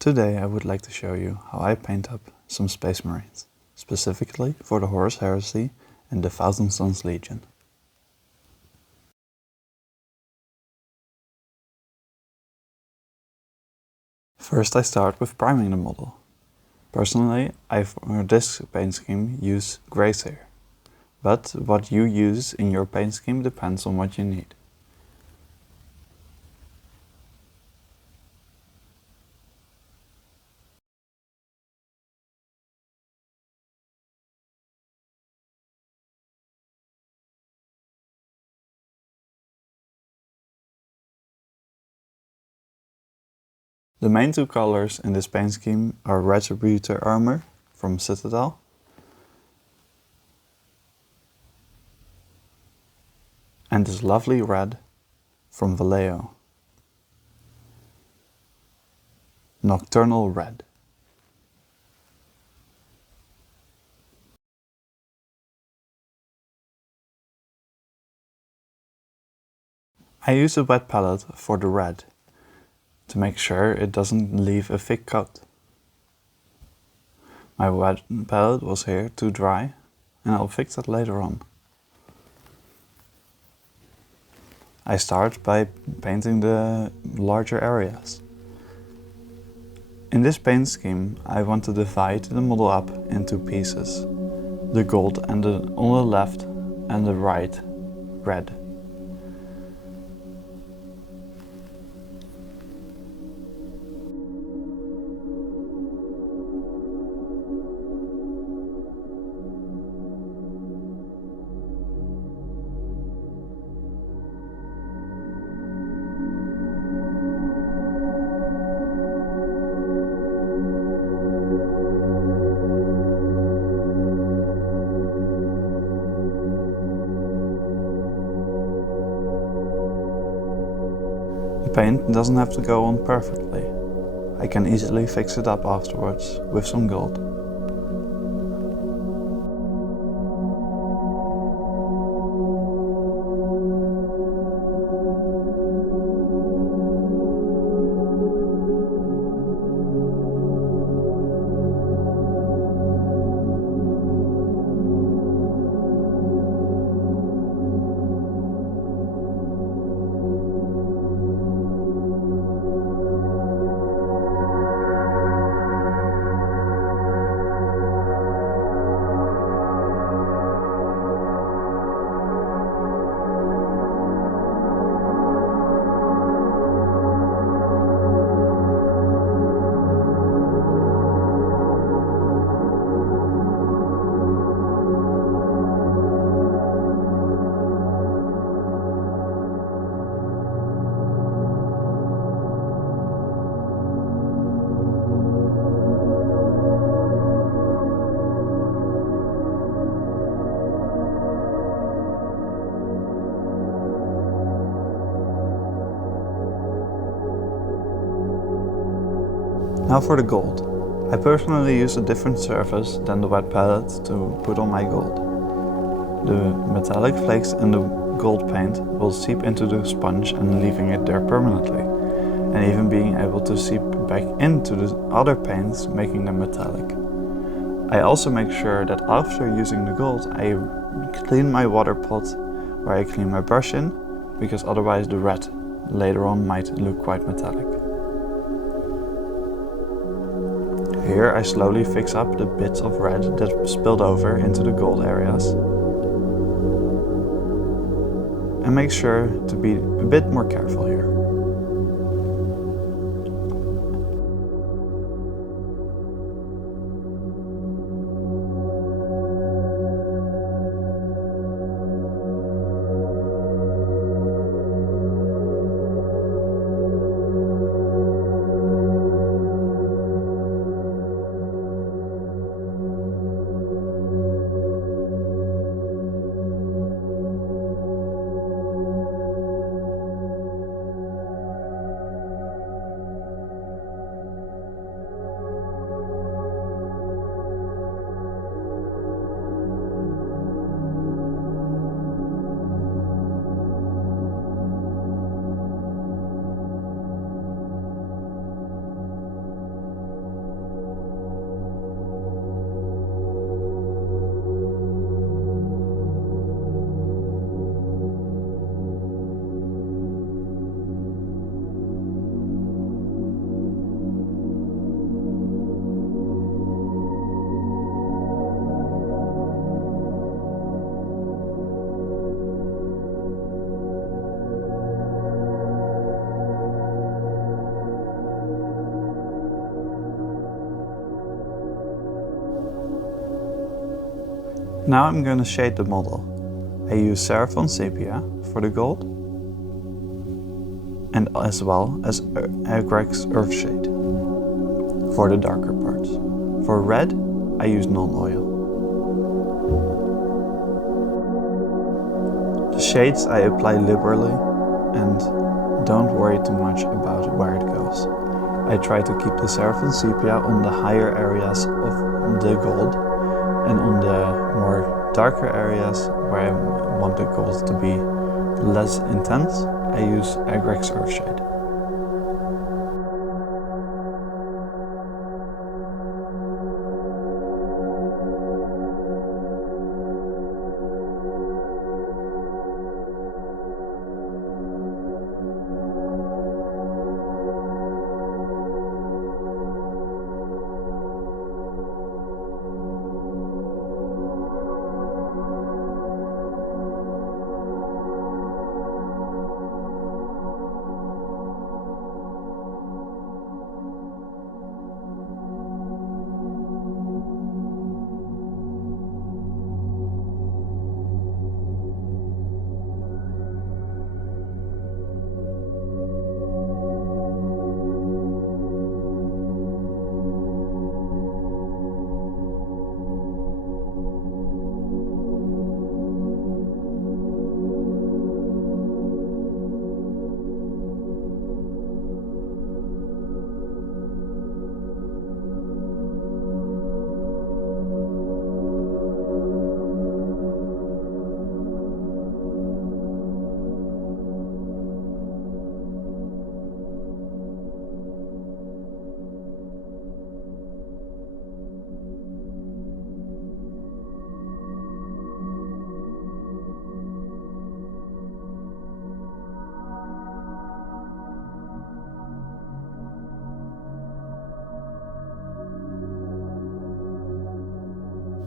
Today I would like to show you how I paint up some Space Marines, specifically for the Horus Heresy and the Thousand Sons Legion. First I start with priming the model. Personally, I for this paint scheme use Grayshair, but what you use in your paint scheme depends on what you need. The main two colors in this paint scheme are Retributor Armor from Citadel and this lovely red from Vallejo, Nocturnal Red. I use a wet palette for the red, to make sure it doesn't leave a thick coat. My wet palette was here too dry, and I'll fix that later on. I start by painting the larger areas. In this paint scheme I want to divide the model up into pieces. The gold and on the left and the right red. The paint doesn't have to go on perfectly. I can easily fix it up afterwards with some gold. Now for the gold. I personally use a different surface than the wet palette to put on my gold. The metallic flakes in the gold paint will seep into the sponge and leaving it there permanently, and even being able to seep back into the other paints, making them metallic. I also make sure that after using the gold I clean my water pot where I clean my brush in, because otherwise the red later on might look quite metallic. Here I slowly fix up the bits of red that spilled over into the gold areas and make sure to be a bit more careful here. Now I'm going to shade the model. I use Seraphon Sepia for the gold, and as well as Greg's Earthshade for the darker parts. For red, I use non-oil. The shades I apply liberally and don't worry too much about where it goes. I try to keep the Seraphon Sepia on the higher areas of the gold, and on the more darker areas where I want the gold to be less intense, I use Greg's Earthshade.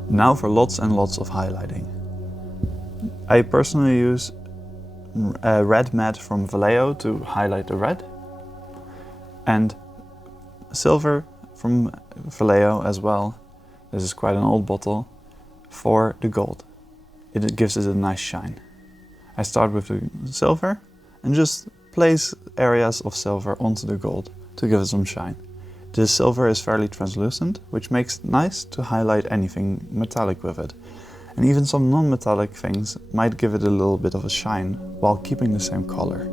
Now for lots and lots of highlighting. I personally use red matte from Vallejo to highlight the red, and silver from Vallejo as well. This is quite an old bottle, for the gold. It gives it a nice shine. I start with the silver and just place areas of silver onto the gold to give it some shine. The silver is fairly translucent, which makes it nice to highlight anything metallic with it. And even some non-metallic things might give it a little bit of a shine while keeping the same color.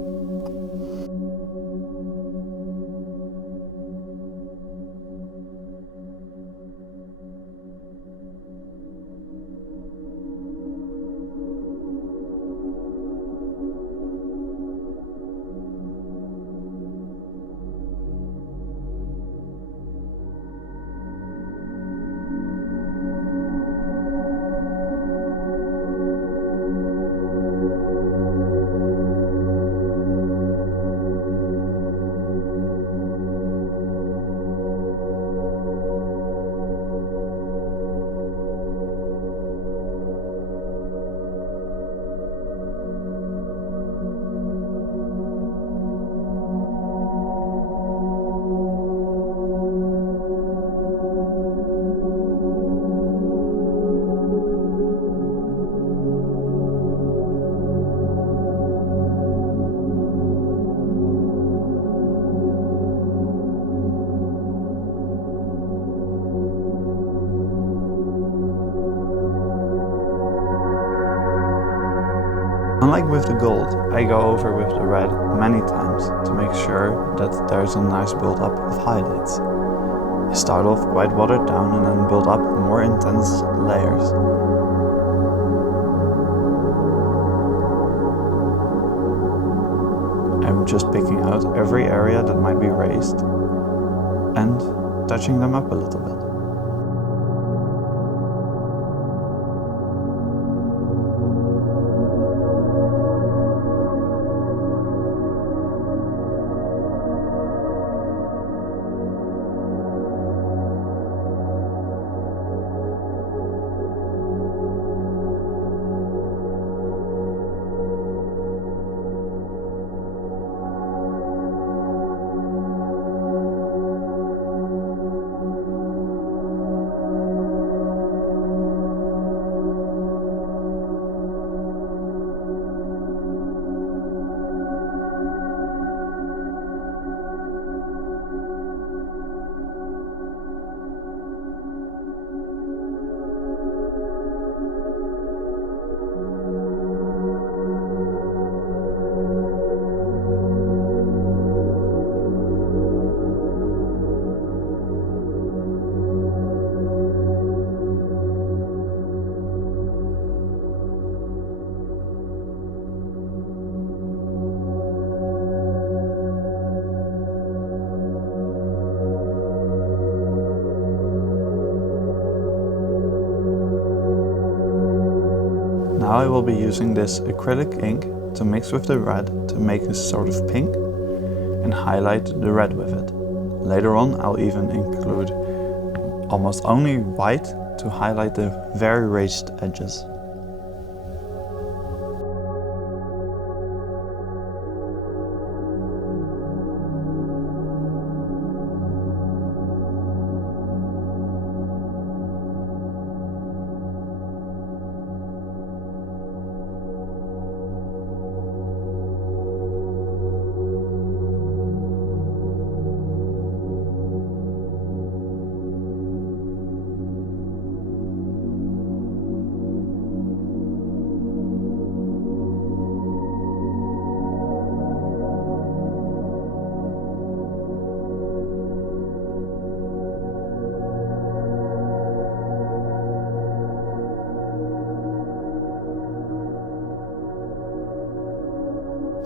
Unlike with the gold, I go over with the red many times to make sure that there's a nice build-up of highlights. I start off quite watered down and then build up more intense layers. I'm just picking out every area that might be raised and touching them up a little bit. Now I will be using this acrylic ink to mix with the red to make a sort of pink and highlight the red with it. Later on I'll even include almost only white to highlight the very raised edges.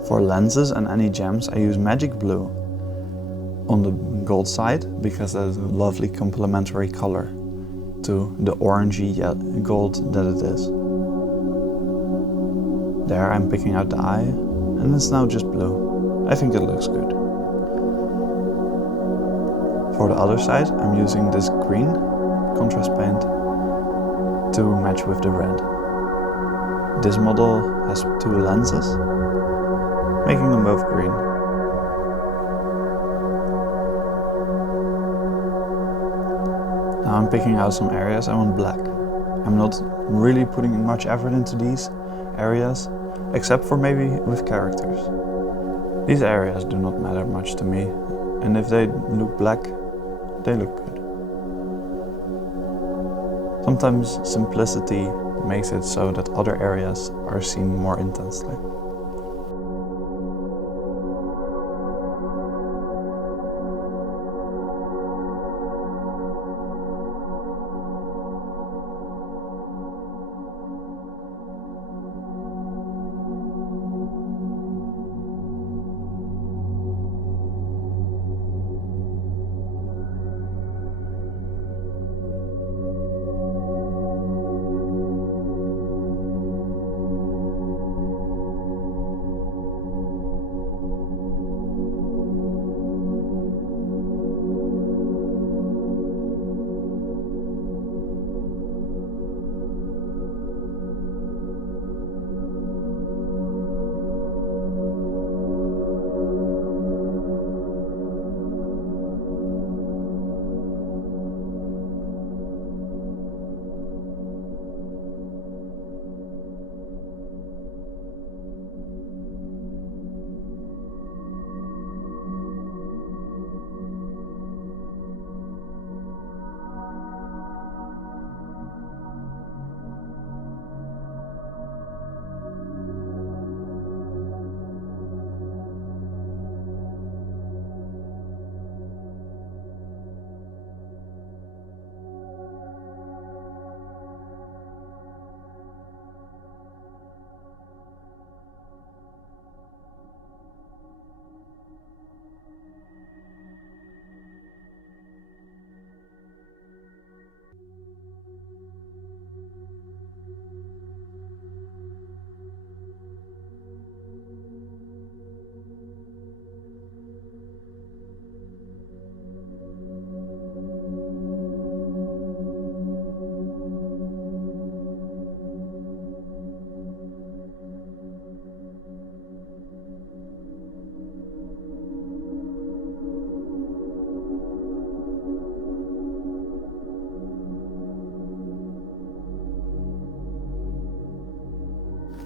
For lenses and any gems I use magic blue on the gold side because there's a lovely complementary color to the orangey gold that it is. There I'm picking out the eye and it's now just blue. I think it looks good. For the other side I'm using this green contrast paint to match with the red. This model has two lenses, making them both green. Now I'm picking out some areas I want black. I'm not really putting much effort into these areas, except for maybe with characters. These areas do not matter much to me, and if they look black, they look good. Sometimes simplicity makes it so that other areas are seen more intensely.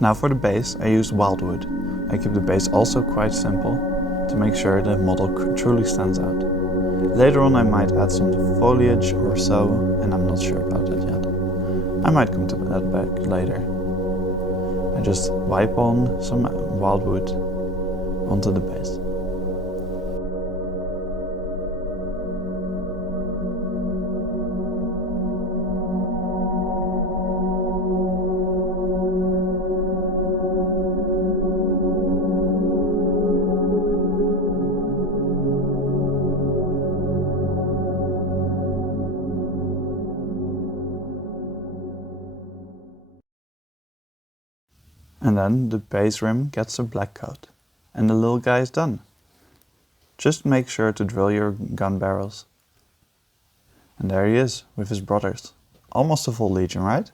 Now for the base, I used wildwood. I keep the base also quite simple to make sure the model truly stands out. Later on I might add some foliage or so, and I'm not sure about that yet. I might come to that back later. I just wipe on some wildwood onto the base. And then the base rim gets a black coat, and the little guy is done. Just make sure to drill your gun barrels. And there he is, with his brothers. Almost a full legion, right?